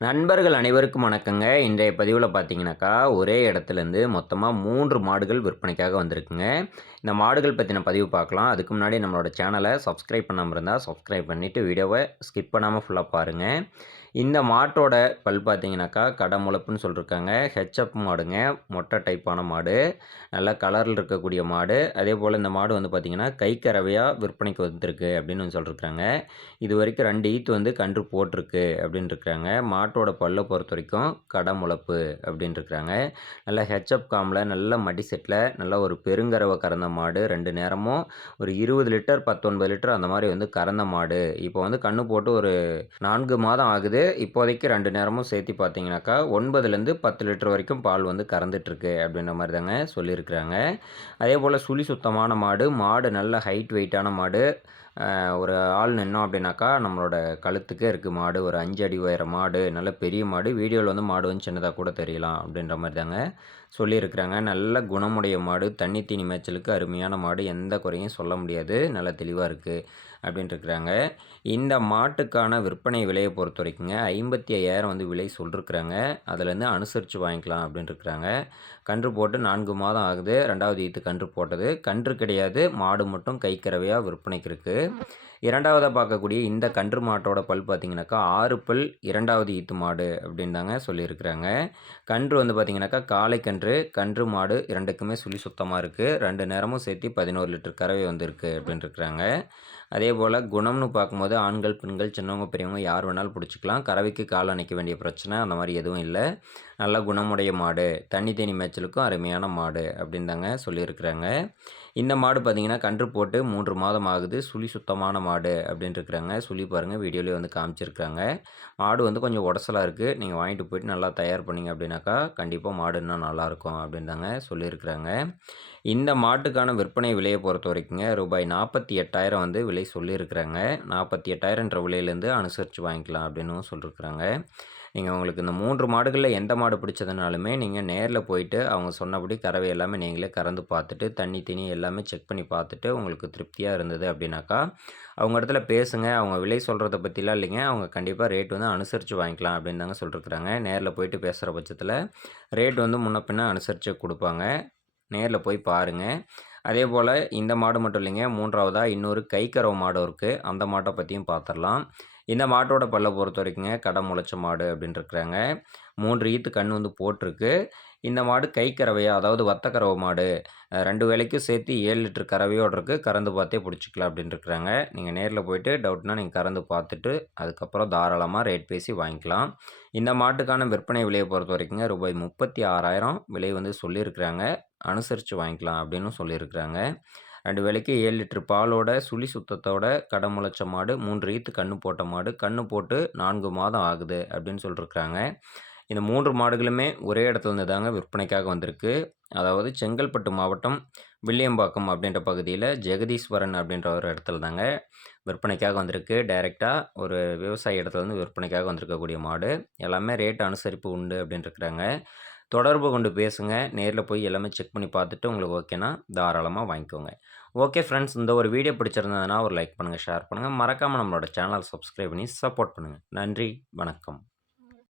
நண்பர்கள் அனைவருக்கும் வணக்கங்க. இன்றைய பதிவுல பார்த்தீங்கன்னாக்கா, ஒரே இடத்துலேருந்து மொத்தமா 3 மாடுகள் விற்பனைக்காக வந்திருக்குங்க. இந்த மாடுகள் பத்தின பதிவு பார்க்கலாம். அதுக்கு முன்னாடி நம்மளோட சேனல சப்ஸ்கிரைப் பண்ணாம இருந்தா, சப்ஸ்கிரைப் பண்ணிட்டு வீடியோவ ஸ்கிப் பண்ணாம ஃபுல்லா பாருங்க. இந்த மாட்டோட பல் பார்த்தீங்கன்னாக்கா, கடமுளப்புன்னு சொல்லிருக்காங்க. ஹெச்எப் மாடுங்க. மொட்டை டைப்பான மாடு. நல்ல கலர்ல இருக்கக்கூடிய மாடு. அதேபோல இந்த மாடு வந்து பார்த்தீங்கன்னா, கைக்கறவையா விற்பனைக்கு வந்திருக்கு அப்படின்னு சொல்லிருக்காங்க. இதுவரைக்கும் 2 ஈத்து வந்து கன்று போட்டிருக்கு அப்படின்னு இருக்கிறாங்க. மாட்டோட பல்ல பொறுத்தவரைக்கும் கடமுளப்பு அப்படின்னு இருக்கிறாங்க. நல்ல ஹெச்எப் காம்பில் நல்ல மடி செட்டில் நல்ல ஒரு பெருங்கறவை கறந்த மாடு 2 நேரமும் ஒரு 20 லிட்டர் 19 லிட்டர் அந்த மாதிரி வந்து கறந்த மாடு. இப்போ வந்து கன்று போட்டு ஒரு 4 மாதம் ஆகுது. இப்போதைக்கு 2 நேரமும் சேர்த்து பார்த்தீங்கன்னாக்கா 9லேருந்து 10 லிட்டர் வரைக்கும் பால் வந்து கறந்துட்டுருக்கு அப்படின்ற மாதிரி தாங்க சொல்லியிருக்கிறாங்க. அதே போல் சுழி சுத்தமான மாடு. மாடு நல்ல ஹைட் வெயிட்டான மாடு. ஒரு ஆள் நின்னோம் அப்படின்னாக்கா, நம்மளோட கழுத்துக்கே இருக்குது மாடு. ஒரு 5 அடி உயர மாடு. நல்ல பெரிய மாடு. வீடியோல வந்து மாடு வந்து சின்னதா கூட தெரியலாம் அப்படின்ற மாரி தாங்க சொல்லியிருக்கிறாங்க. நல்ல குணமுடைய மாடு. தண்ணி தீனி மேய்ச்சலுக்கு அருமையான மாடு. எந்த குறையும் சொல்ல முடியாது. நல்லா தெளிவா இருக்கு அப்படின்ட்டுருக்குறாங்க. இந்த மாட்டுக்கான விற்பனை விலைய பொறுத்தவரைக்குங்க 55,000 வந்து விலை சொல்லிருக்கிறாங்க. அதுலேருந்து அனுசரித்து வாங்கிக்கலாம் அப்படின்ட்டுருக்குறாங்க. கன்று போட்டு 4 மாதம் ஆகுது. 2வது ஈத்து கன்று போட்டது. கன்று கிடையாது. மாடு மட்டும் கைக்கறவையா விற்பனைக்கு இருக்கு. 2வதா பார்க்கக்கூடிய இந்த கன்று மாட்டோட பல் பார்த்தீங்கன்னாக்கா, 6 பல் 2வது ஈத்து மாடு அப்படின்னு தாங்க சொல்லியிருக்கிறாங்க. கன்று வந்து பார்த்தீங்கன்னாக்கா, காளை கன்று, கன்று மாடு 2க்குமே சுழி சுத்தமா இருக்கு. 2 நேரமும் சேர்த்து 11 லிட்டர் கறவை வந்திருக்கு அப்படின்ட்டுருக்குறாங்க. அதேபோல குணம்னு பார்க்கும்போது ஆண்கள், பெண்கள், சின்னவங்க, பெரியவங்க யார் வேணாலும் புடிச்சுக்கலாம். கறவைக்கு கால் அணைக்க வேண்டிய பிரச்சனை அந்த மாரி எதுவும் இல்ல. நல்ல குணமுடைய மாடு. தண்ணி தேனி மேய்ச்சலுக்கும் அருமையான மாடு அப்படின்னு தாங்க சொல்லியிருக்கிறாங்க. இந்த மாடு பார்த்தீங்கன்னா, கன்று போட்டு 3 மாதம் ஆகுது. சுழி சுத்தமான மாடு அப்படின்ட்டுருக்குறாங்க. சுழி பாருங்க வீடியோலயே வந்து காமிச்சிருக்காங்க. மாடு வந்து கொஞ்சம் உடசலா இருக்கு. நீங்க வாங்கிட்டு போயிட்டு நல்லா தயார் பண்ணீங்க அப்படின்னாக்கா, கண்டிப்பா மாடு இன்னும் நல்லாயிருக்கும் அப்படின்னு தாங்க சொல்லியிருக்கிறாங்க. இந்த மாட்டுக்கான விற்பனை விலைய பொறுத்தவரைக்குங்க ரூபாய் 48,000 வந்து விலை சொல்லியிருக்கிறாங்க. 48,000ன்ற விலையிலேருந்து அனுசரித்து வாங்கிக்கலாம் அப்படின்னும் சொல்லியிருக்கிறாங்க. நீங்க உங்களுக்கு இந்த 3 மாடுகள்ல எந்த மாடு பிடிச்சதுனாலுமே, நீங்க நேர்ல போயிட்டு அவங்க சொன்னபடி கறவை எல்லாமே நீங்களே கறந்து பார்த்துட்டு, தண்ணி, தீனி எல்லாமே செக் பண்ணி பார்த்துட்டு, உங்களுக்கு திருப்தியா இருந்தது அப்படின்னாக்கா, அவங்க இடத்துல பேசுங்க. அவங்க விலை சொல்றத பத்திலாம் இல்லைங்க. அவங்க கண்டிப்பா ரேட் வந்து அனுசரித்து வாங்கிக்கலாம் அப்படின்னு தாங்க சொல்லியிருக்கிறாங்க. நேர்ல போயிட்டு பேசுற பட்சத்தில, ரேட் வந்து முன்ன பின்ன அனுசரித்து குடுப்பாங்க. நேர்ல போய் பாருங்க. அதேபோல இந்த மாடு மட்டும் இல்லைங்க. 3வதா இன்னொரு கைக்கறவை மாடும் இருக்கு. அந்த மாட்ட பத்தியும் பார்த்துரலாம். இந்த மாட்டோட பல்ல பொறுத்தவரைக்குங்க, கடை முளைச்ச மாடு அப்படின்ட்டுருக்குறாங்க. 3 ஈத்து கன்று வந்து போட்டிருக்கு. இந்த மாடு கைக்கறவையா, அதாவது வத்த கறவை மாடு. 2 வேளைக்கும் சேர்த்து 7 லிட்டர் கறவையோட இருக்கு. கறந்து பார்த்தே புடிச்சுக்கலாம் அப்படின்ட்டுருக்குறாங்க. நீங்க நேர்ல போயிட்டு டவுட்னா நீங்க கறந்து பார்த்துட்டு, அதுக்கப்புறம் தாராளமா ரேட் பேசி வாங்கிக்கலாம். இந்த மாட்டுக்கான விற்பனை விலைய பொறுத்தவரைக்குங்க ரூபாய் 36,000 விலை வந்து சொல்லியிருக்கிறாங்க. அனுசரித்து வாங்கிக்கலாம் அப்படின்னும் சொல்லியிருக்கிறாங்க. 2 வேளைக்கு 7 லிட்டர் பாலோட, சுழி சுத்தத்தோட, கடை முளைச்ச மாடு, 3 ஈத்து கன்று போட்ட மாடு. கன்று போட்டு 4 மாதம் ஆகுது அப்படின்னு சொல்லியிருக்கிறாங்க. இந்த 3 மாடுகளுமே ஒரே இடத்துலருந்து தாங்க விற்பனைக்காக வந்திருக்கு. அதாவது செங்கல்பட்டு மாவட்டம் வில்லியம்பாக்கம் அப்படின்ற பகுதியில ஜெகதீஸ்வரன் அப்படின்ற ஒரு இடத்துல தாங்க விற்பனைக்காக வந்திருக்கு. டைரக்ட்டா ஒரு விவசாயி இடத்துலருந்து விற்பனைக்காக வந்திருக்கக்கூடிய மாடு. எல்லாமே ரேட் அனுசரிப்பு உண்டு அப்படின்ட்டுருக்குறாங்க. தொடர்பு கொண்டு பேசுங்க. நேர்ல போய் எல்லாமே செக் பண்ணி பார்த்துட்டு உங்களுக்கு ஓகேனா, தாராளமா வாங்கிக்கோங்க. ஓகே ஃப்ரெண்ட்ஸ், இந்த ஒரு வீடியோ பிடிச்சிருந்ததுனா ஒரு லைக் பண்ணுங்க, ஷேர் பண்ணுங்க. மறக்காம நம்மளோட சேனல் சப்ஸ்கிரைப் பண்ணி சப்போர்ட் பண்ணுங்க. நன்றி, வணக்கம்.